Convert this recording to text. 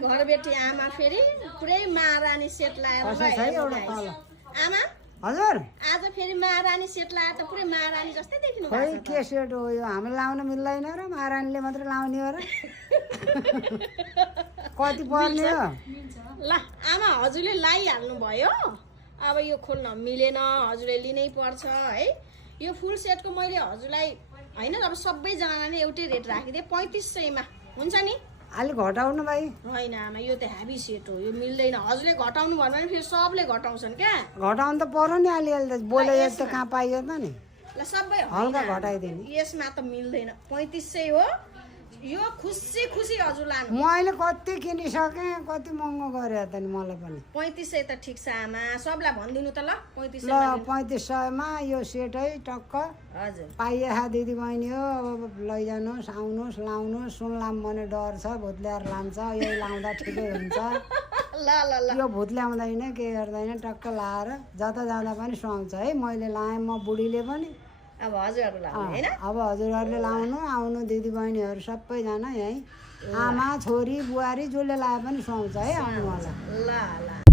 घरबेटी आमा फेरि पुरै महारानी सेट लाएर आमा हजुर आज फेरि महारानी सेट लाएर त पुरै महारानी जस्तै देखिनु खै के सेट हो यो हामीले लाउन मिल्दैन र महारानीले मात्र लाउने हो र कति पर्ने हो ल आमा हजुरले लाइहाल्नु भयो अब यो खोल्न मिलेन हजुरले लिनै पर्छ है यो फुल सेटको मैले हजुरलाई हैन अब सबैजनालाई नै एउटै रेट राखिदिएँ 3500 मा हुन्छ नि अलि घटाउनु भाइ होइन आमा यो त हेभी सेट हो यो मिल्दैन हजुरले घटाउनु भन्नु भने फेरि सबले घटाउँछन् क्या घटाउनु त पर्यो नि अलिअलि त बोले त कहाँ पाइयो त नि ल सबै हल्का घटाइदिनु यसमा त मिल्दैन 3500 हो यो खुसी खुसी हजुर लानु मैले कति किनिसकेँ कति महँगो गरे त नि मलाई पनि 3500 त ठिक छ आमा सबलाई भनिदिनु त ल 3500 ल 3500 मा यो सेट है टक्क हजुर पाइए दिदी बहिनी हो अब लैजानुहोस् आउनुहोस् लाउनुहोस् सुनलाम भने डर छ भूत ल्याएर लान्छ यही लाउँदा ठिकै हुन्छ ल ल ल यो भूत ल्याउँदैन के गर्दैन टक्क लाएर जता जाँदा पनि सुहाउँछ है मैले लाएँ म बुढीले पनि अब हजुरहरु लाउनु हैन अब हजुरहरूले लाउनु आउनु दिदी बहिनीहरू सबैजना यहीँ आमा छोरी बुहारी जसले लाए पनि सुहाउँछ है आउनु होला ल ल